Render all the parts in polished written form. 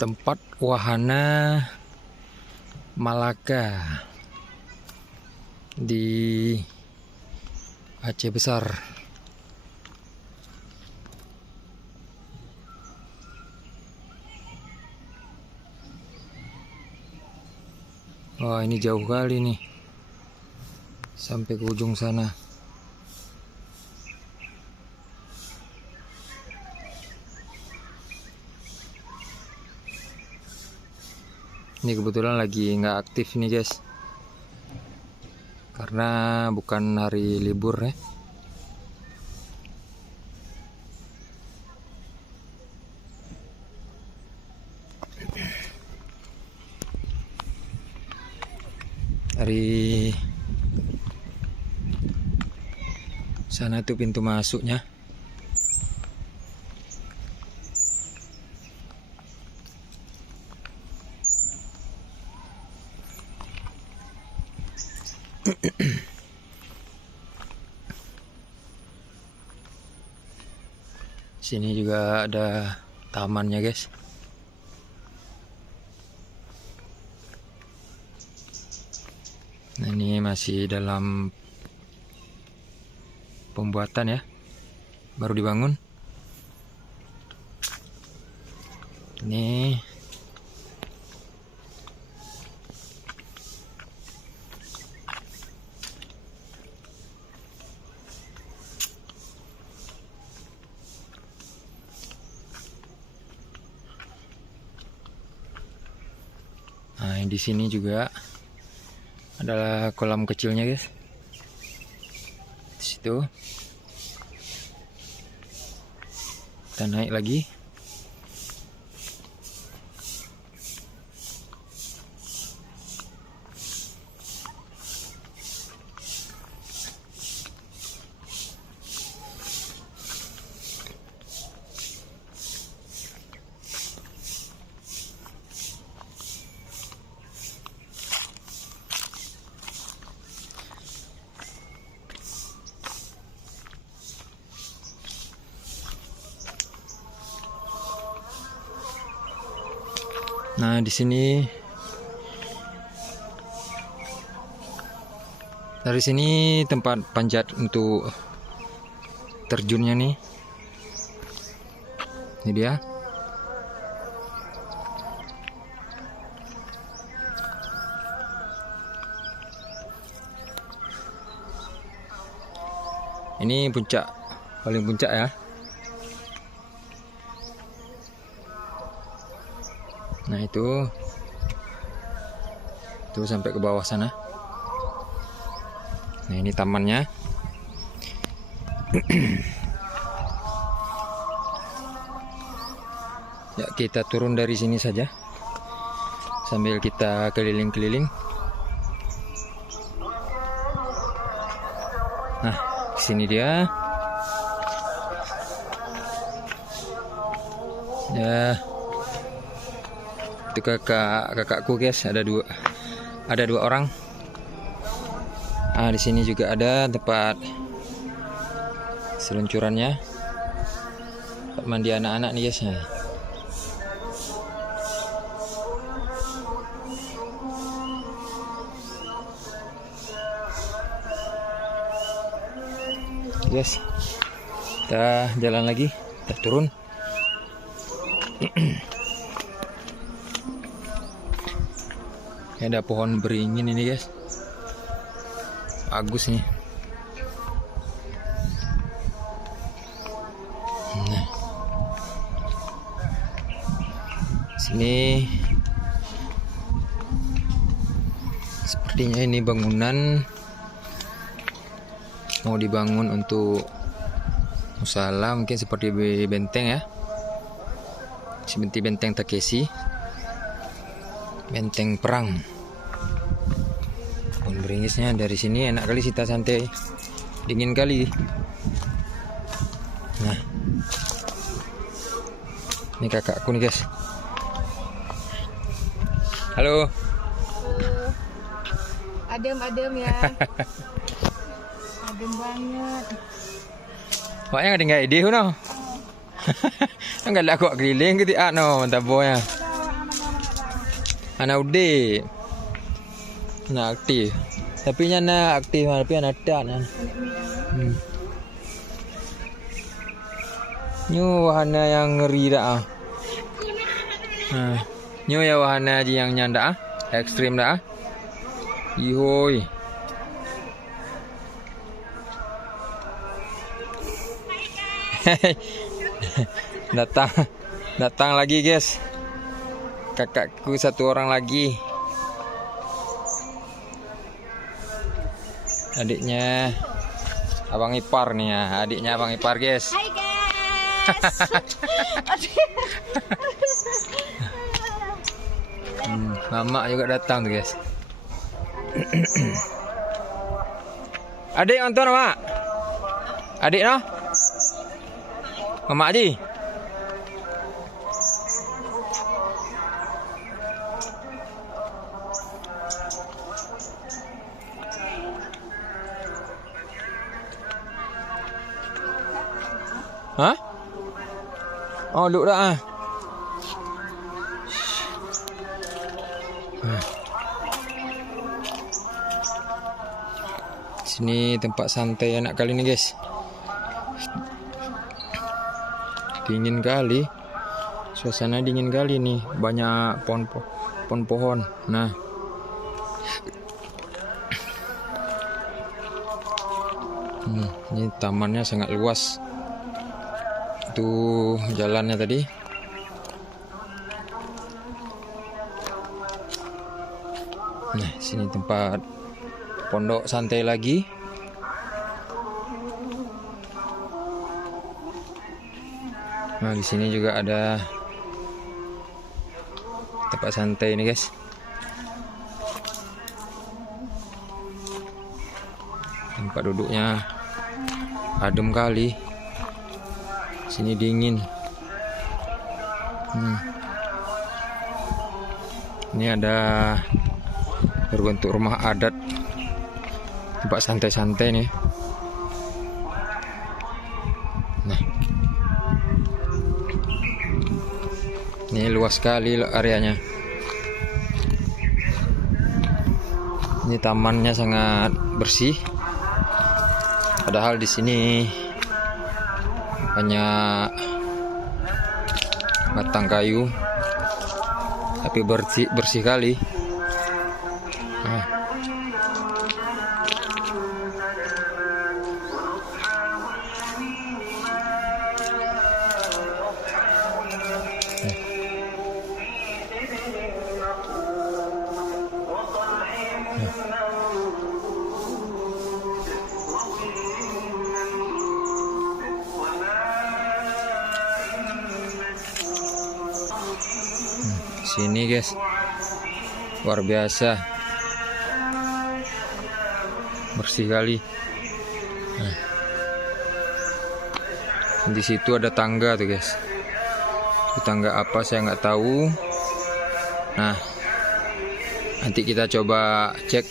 Tempat wahana Malaka di Aceh Besar. Wah, ini jauh kali nih sampai ke ujung sana. Ini kebetulan lagi nggak aktif nih guys, karena bukan hari libur ya. Dari sana tuh pintu masuknya. Sini juga ada tamannya guys. Nah, ini masih dalam pembuatan ya, baru dibangun. Ini nah, di sini juga adalah kolam kecilnya guys. Di situ kita naik lagi. Nah, di sini dari sini tempat panjat untuk terjunnya nih. Ini dia. Ini puncak, paling puncak ya. Nah, itu sampai ke bawah sana. Nah, ini tamannya. Ya, kita turun dari sini saja sambil kita keliling-keliling. Nah, sini dia. Ya, itu kakakku guys, ada dua orang. Di sini juga ada tempat seluncurannya, tempat mandi anak-anak nih guys. Guys, kita jalan lagi, kita turun. Ada pohon beringin ini guys, bagus nih. Nah, sini sepertinya ini bangunan mau dibangun untuk musala, mungkin seperti benteng ya, seperti benteng Takeshi, benteng perang. Pohon beringisnya dari sini enak kali kita santai, dingin kali. Nah, ini kakakku nih guys. Halo. Adem ya. Adem banget. Maknya ada nggak ide no? Enggak lah kok keliling ke tiak no tabonya. Anak udah. Nah aktif. Tapi nyana aktif tapi anak tak nah. Nyu wahana yang ngeri dah ah. Nyu ya wahana aja yang nyanda ah. Ekstrim dah ah. Ihoi. Datang lagi guys. Kakakku satu orang lagi. Adiknya abang ipar nih ya. Adiknya abang ipar guys. Hai guys. Mama juga datang tuh guys. Adik nonton mak. Adik no. Mama Aji. Hah? Oh, duduk dah ah. Sini tempat santai anak kali ini guys. Dingin kali. Suasana dingin kali nih. Banyak pohon-pohon. Nah. Ini tamannya sangat luas. Itu jalannya tadi. Nah, sini tempat pondok santai lagi. Nah, di sini juga ada tempat santai ini, guys. Tempat duduknya adem kali. Sini dingin. Ini ada berbentuk rumah adat, tempat santai-santai nih. Nah, ini luas sekali areanya. Ini tamannya sangat bersih. Padahal di sini banyak batang kayu, tapi bersih kali. Nah. Sini guys, luar biasa, bersih kali. Nah, di situ ada tangga tuh guys. Itu tangga apa saya nggak tahu. Nah, nanti kita coba cek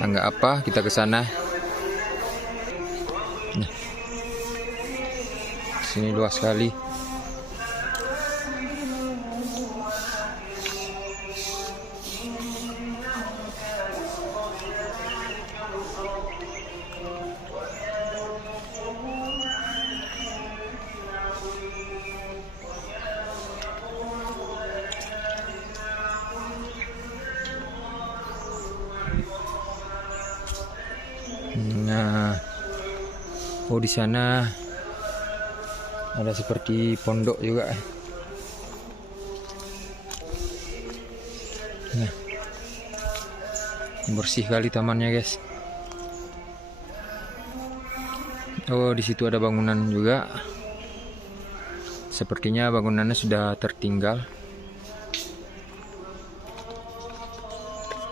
tangga apa, kita ke sana. Nah, sini luas sekali. Nah, oh di sana ada seperti pondok juga. Nah, bersih kali tamannya guys. Oh di situ ada bangunan juga. Sepertinya bangunannya sudah tertinggal.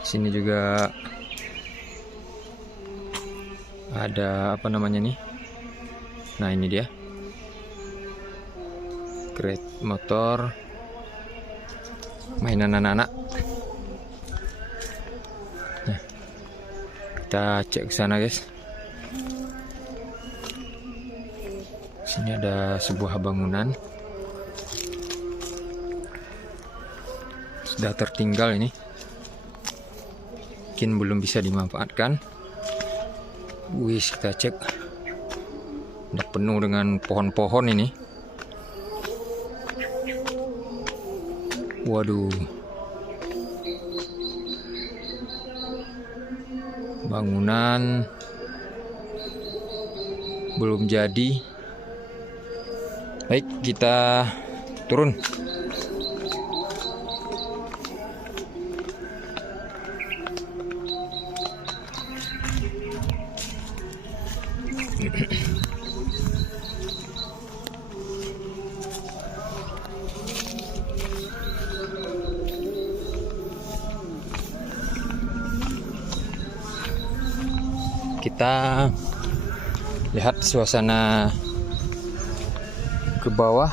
Sini juga ada apa namanya nih? Nah ini dia, kereta motor, mainan anak-anak. Nah, kita cek ke sana guys. Sini ada sebuah bangunan. Sudah tertinggal ini. Mungkin belum bisa dimanfaatkan. Wih, kita cek. Udah penuh dengan pohon-pohon ini. Waduh. Bangunan belum jadi. Baik, kita turun. Kita lihat suasana ke bawah.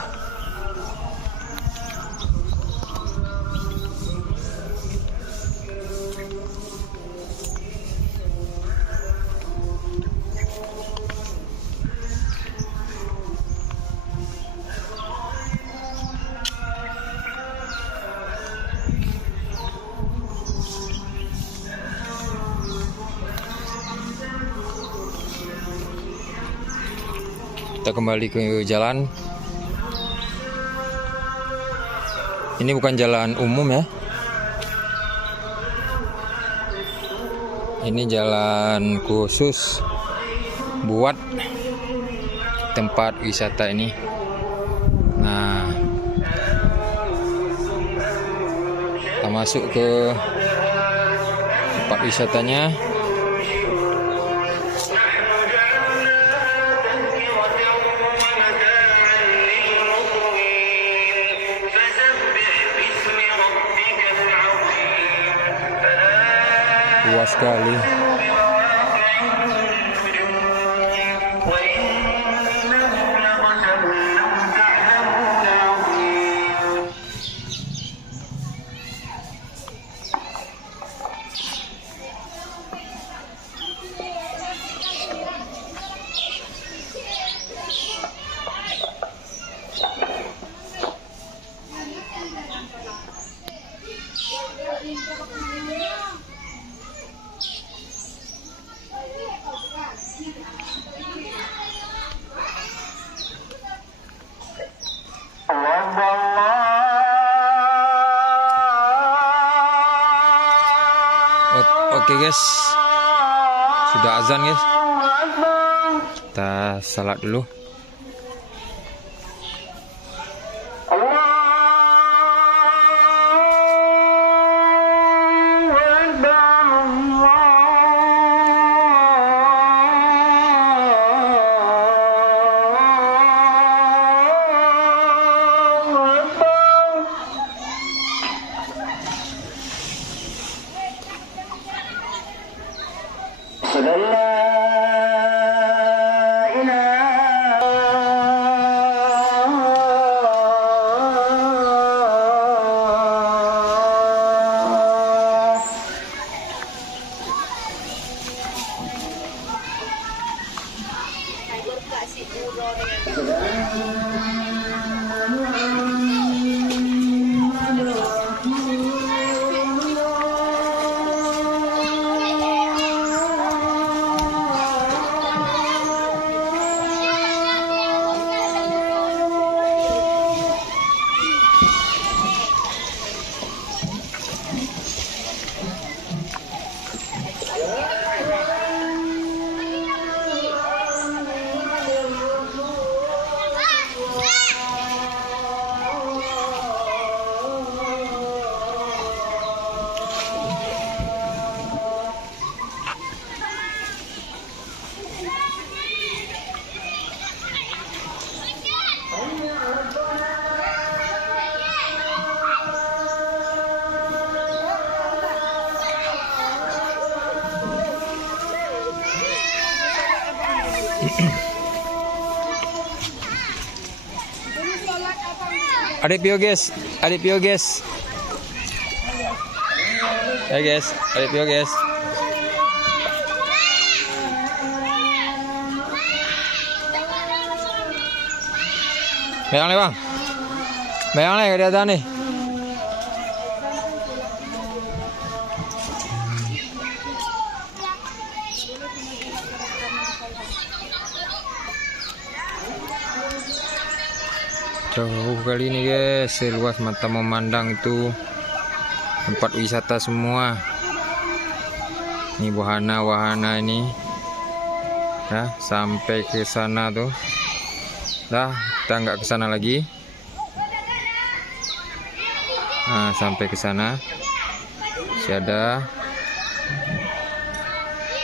Kita kembali ke jalan. Ini bukan jalan umum ya. Ini jalan khusus buat tempat wisata ini. Nah, kita masuk ke tempat wisatanya. Luas sekali. Oke guys, sudah azan guys. Kita salat dulu. Adik Pio guys, adik Pio guys. Ya guys, adik Pio guys. Bayang nih bang. Bayang nih kelihatan nih. Jauh kali ini guys, seluas mata memandang itu tempat wisata semua. Ini wahana-wahana ini, ya sampai ke sana tuh. Dah, kita nggak ke sana lagi. Nah, sampai ke sana, masih ada.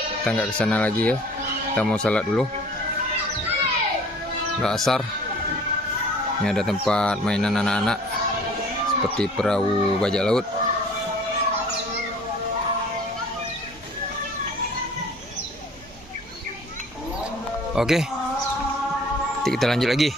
Kita nggak ke sana lagi ya. Kita mau salat dulu. Udah asar. Ini ada tempat mainan anak-anak seperti perahu bajak laut. Oke, kita lanjut lagi.